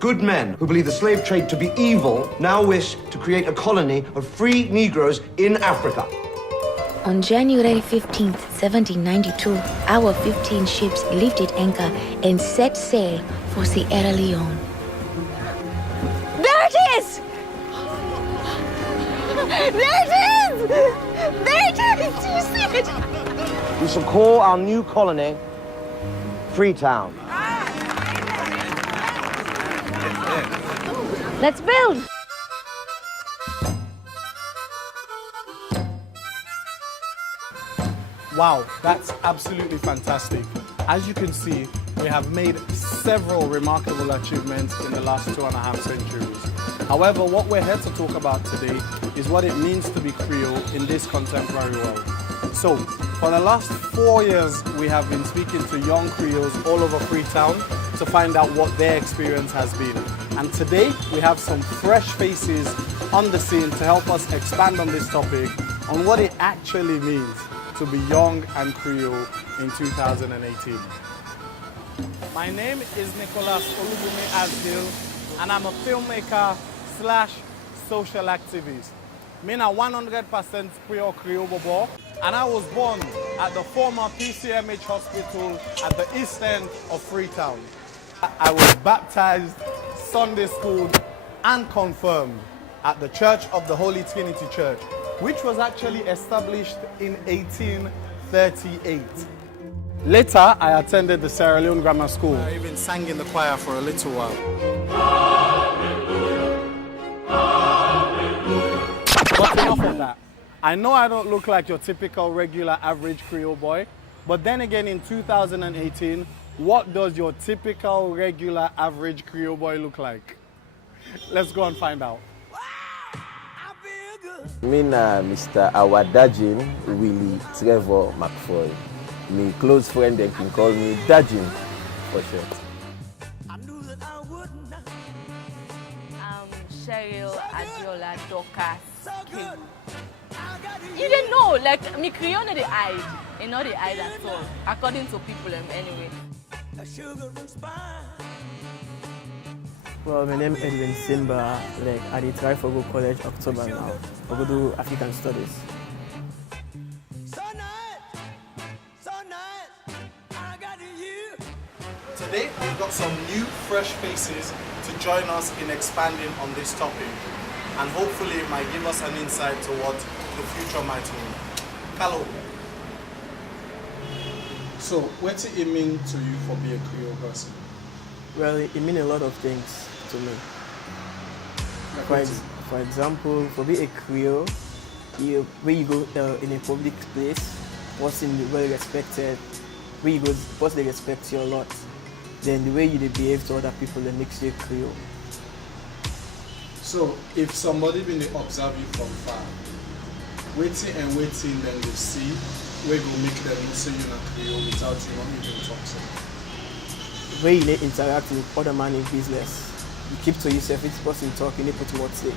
Good men who believe the slave trade to be evil now wish to create a colony of free Negroes in Africa. On January 15th, 1792, our 15 ships lifted anchor and set sail for Sierra Leone. There it is! There it is! There it is! Do you see it? We shall call our new colony Freetown. Let's build! Wow, that's absolutely fantastic. As you can see, we have made several remarkable achievements in the last 2.5 centuries. However, what we're here to talk about today is what it means to be Creole in this contemporary world. So, for the last 4 years, we have been speaking to young Creoles all over Freetown to find out what their experience has been. And today, we have some fresh faces on the scene to help us expand on this topic, on what it actually means to be young and Creole in 2018. My name is Nicholas Olubumi Asdil, and I'm a filmmaker / social activist. I'm a 100% Creole boy, and I was born at the former PCMH hospital at the east end of Freetown. I was baptized, Sunday school, and confirmed at the Church of the Holy Trinity Church, which was actually established in 1838. Later, I attended the Sierra Leone Grammar School. I even sang in the choir for a little while. But enough of that. I know I don't look like your typical regular average Creole boy, but then again in 2018, what does your typical regular average Creole boy look like? Let's go and find out. Me na Mr. Awadajin Willie Trevor McFoy. My close friend they can call me Dajin for short. Cheryl Adiola Dorcas King. You didn't know, like, me Creole no dey hide. You know they hide at all, according to people anyway. Well, my name is Edwin Simba. Like, I did try for go college October now. I go do African studies. Today, we've got some new, fresh faces to join us in expanding on this topic. And hopefully it might give us an insight to what the future might mean. Hello. So, what does it mean to you for being a Creole person? Well, it means a lot of things to me. For example, for being a Creole, when you go in a public place, person well respected, when you go, person they respect you a lot. Then the way you behave to other people that makes you a Creole. So, if somebody been observe you from far, waiting then they see, we go make them say you're not Creole without you not even talking. The way you interact with other man in business, you keep to yourself, each person talking, you put what say.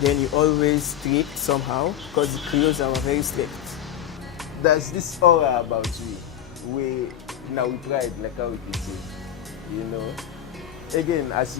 Then you always strict somehow, because the Creoles are very strict. There's this aura about you, now we pride, like how we can say, you know. Again, as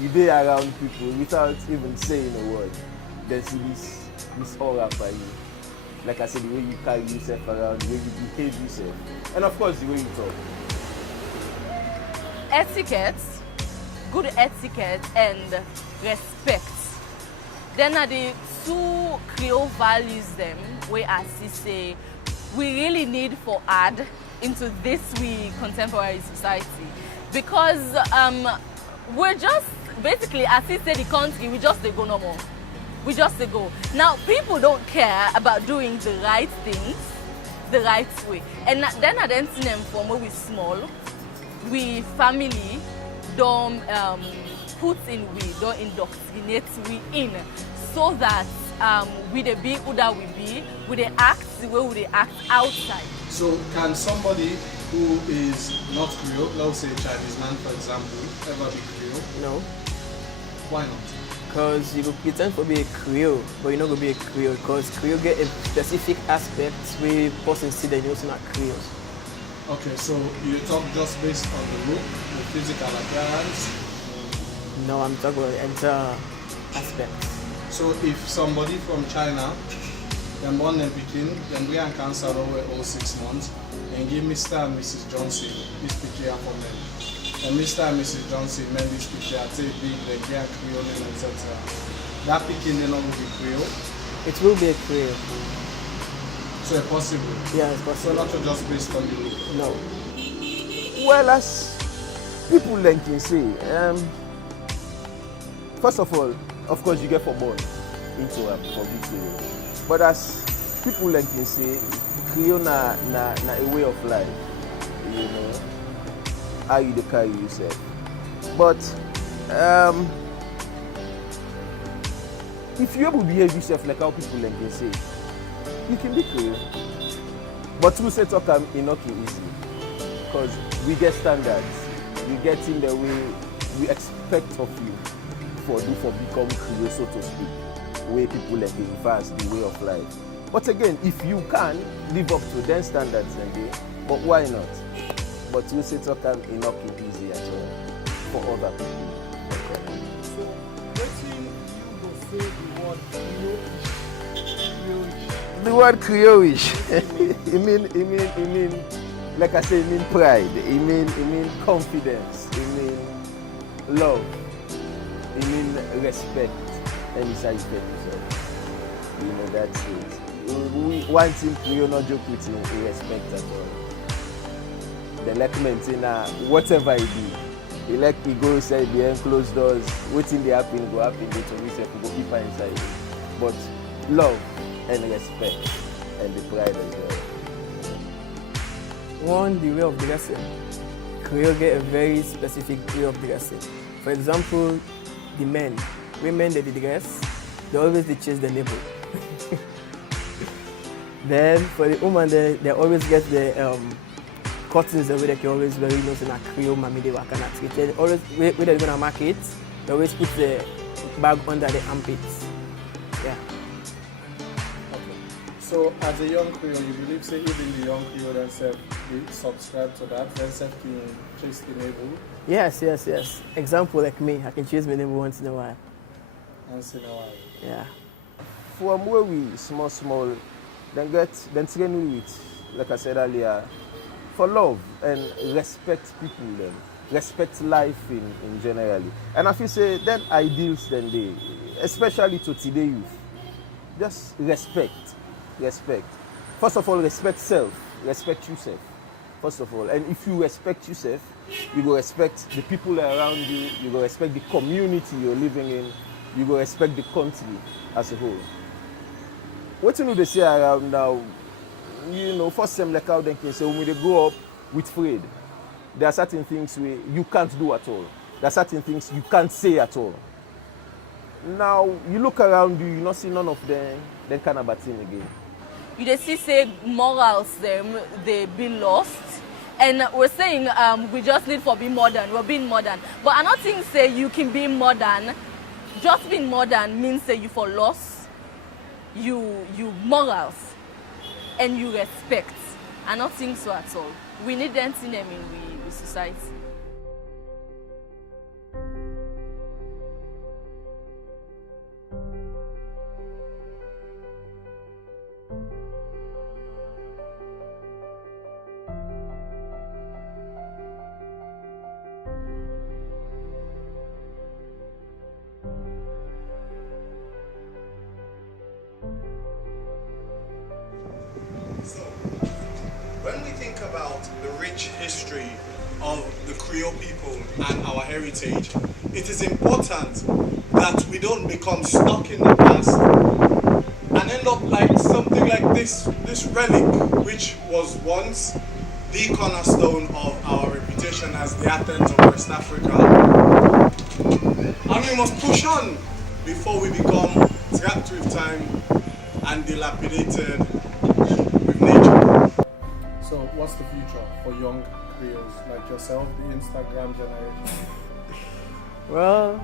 you be around people without even saying a word, there's this aura for you. Like I said, the way you carry yourself around, the way you behave yourself, and of course the way you talk. Etiquette, good etiquette and respect. Then are the two Creole values them, where as you say, we really need for add into this contemporary society. Because we're just, basically, as he said, the country, we just go no more. We just go. Now, people don't care about doing the right things the right way. And then I didn't see them from when we small, we family don't put in, we don't indoctrinate we in, so that we the be who that we be, we the act the way we the act outside. So can somebody who is not Creole, let's say a Chinese man for example, ever be Creole? No. Why not? Because you go pretend to be a Creole, but you're not going to be a Creole, because Creole get a specific aspect where person see that you're also not Creole. Okay, so you talk just based on the look, the physical appearance, No, I'm talking about the entire aspect. So if somebody from China, then born them Peking, then we are cancer over all 6 months, and give Mr. and Mrs. Johnson this picture for men. And Mr. and Mrs. Johnson men this picture, say big, they get Creole, etc. That Peking then will be Creole. It will be a Creole. So it's possible. Yeah, it's So possible. not just based on the look. No. Well, as people like can say, first of all, of course, you get for born into a public Creole. But as people like can say, Creole na a way of life, you know, how you carry yourself. But if you able to behave yourself like how people like can say, you can be Creole. But we say talk not easy, because we get standards. We get in the way we expect of you for become Creole, so to speak. Way people like it fast, the way of life. But again, if you can live up to their standards, but why not? But we say talk not easy at all for other people. So let's see you go say the word Creole-ish. The word Creole-ish, it mean, like I say, it mean pride, it mean confidence, it mean love, it mean respect, and it's how you respect yourself. You know, that's it. One thing Creole not joke with him, we respect at all. They like maintain whatever he do. He like he go inside behind closed doors, waiting they happen, go happen, go to reset, go keep her inside. But love and respect and the pride as well. One, the way of dressing. Creole get a very specific way of dressing. For example, the men. Women they dress, they always chase the nipple. Then for the woman, they always get the curtains the way they can always wear, in a Creole mommy they work on that. They always, when they're gonna mark it, they always put the bag under the armpits. Yeah. Okay. So as a young Creole, you believe say even the young Creole themselves they subscribe to that, themselves can chase the neighbor Yes. Example like me, I can chase my neighbor once in a while. once in a while. Yeah. From where we small, then train we with, like I said earlier, for love and respect people then. Respect life in generally. And if you say then ideals then they, especially to today youth, just respect. First of all, respect self, respect yourself. First of all. And if you respect yourself, you will respect the people around you, you will respect the community you're living in, you will respect the country as a whole. What you know they say around now, you know, first time like how they can say when they grow up with afraid, there are certain things you can't do at all. There are certain things you can't say at all. Now you look around you not see none of them kind of bad thing again. You just see say morals them they be lost. And we're saying we just need to be modern. We're being modern. But another thing say you can be modern. Just being modern means say you for loss. You morals and you respect. I don't think so at all. We need them in we society. So, when we think about the rich history of the Creole people and our heritage, it is important that we don't become stuck in the past and end up like something like this relic, which was once the cornerstone of our reputation as the Athens of West Africa. And we must push on before we become trapped with time and dilapidated with nature. So what's the future for young Creoles like yourself, the Instagram generation? Well,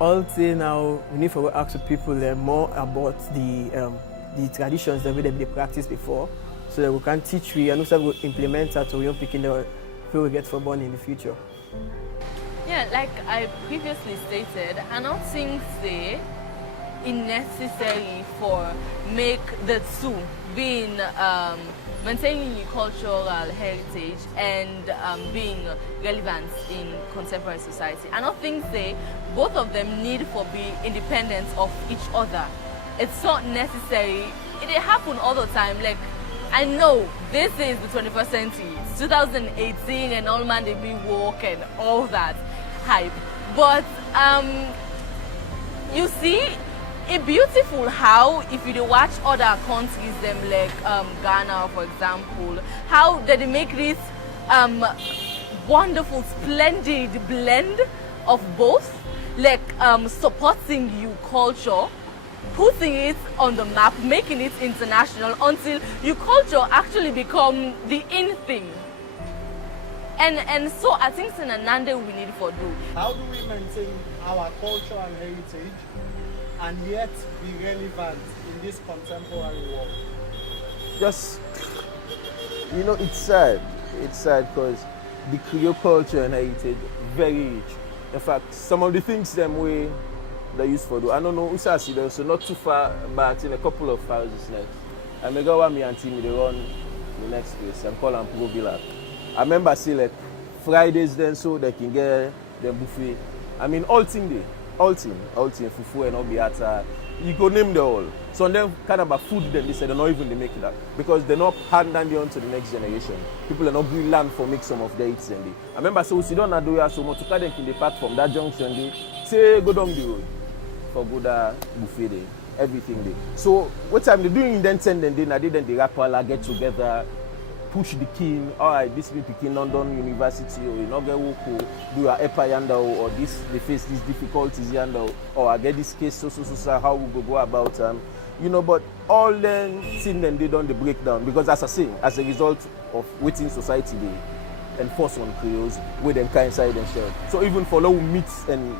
all day now we need to ask people more about the traditions that they practiced before, so that we can teach we and also we implement that to young people that we get for born in the future. Yeah, Yeah, like I previously stated, I don't think say it necessary for make the two being maintaining your cultural heritage and being relevant in contemporary society. I don't think say both of them need for be independent of each other. It's not necessary. It happen all the time. Like I know this is the 21st century, it's 2018, and all man they be woke and all that hype. But you see, it's beautiful how if you watch other countries, them like Ghana, for example, how they make this wonderful, splendid blend of both, like supporting your culture, putting it on the map, making it international until your culture actually become the in thing. And so I think it's an anande we need for do. How do we maintain our culture and heritage and yet be relevant in this contemporary world? Just, you know, it's sad. It's sad because the Creole culture and heritage very rich. In fact, some of the things them way they used for do. I don't know, Usasi there, so not too far, but in a couple of houses like. I may go with me and team they run the next place and call them Pro Villa. I remember say like Fridays then so they can get the buffet. I mean all thing day. All team, fufu and obiata, you go name them all. So then kind of a food them, they say they're not even they make it up. Because they're not handing on to the next generation. People are not going land for make some of their eats and they. I remember so we don't do so much to them can they pack from that junction they say go down the road for good buffet day, everything day. So what time they doing then send them then they rapper get together. Push the king, all right, this be picking London University, or you know get woko, do a EPA yanda, or this they face these difficulties yanda, or I get this case so how we go about you know, but all then thing then they don't the breakdown because as I say, as a result of waiting society they enforce on Creoles with them kind inside themselves. So even for low meets and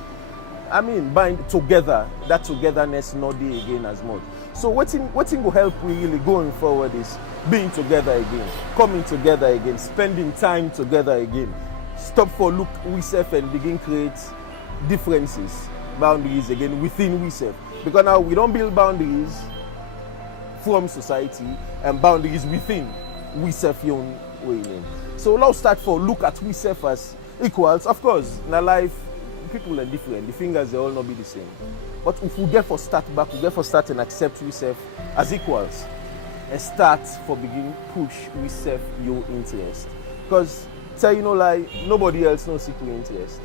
I mean bind together, that togetherness not there again as much. So what will help we really going forward is being together again, coming together again, spending time together again. Stop for look we self and begin create differences, boundaries again within we self. Because now we don't build boundaries from society and boundaries within we self your own way. So now start for look at we self as equals. Of course, in our life, people are different. The fingers they all not be the same. But if we get for start back, we get for start and accept we self as equals. And start for begin push we self your interest. Because tell you know like nobody else knows equal interest.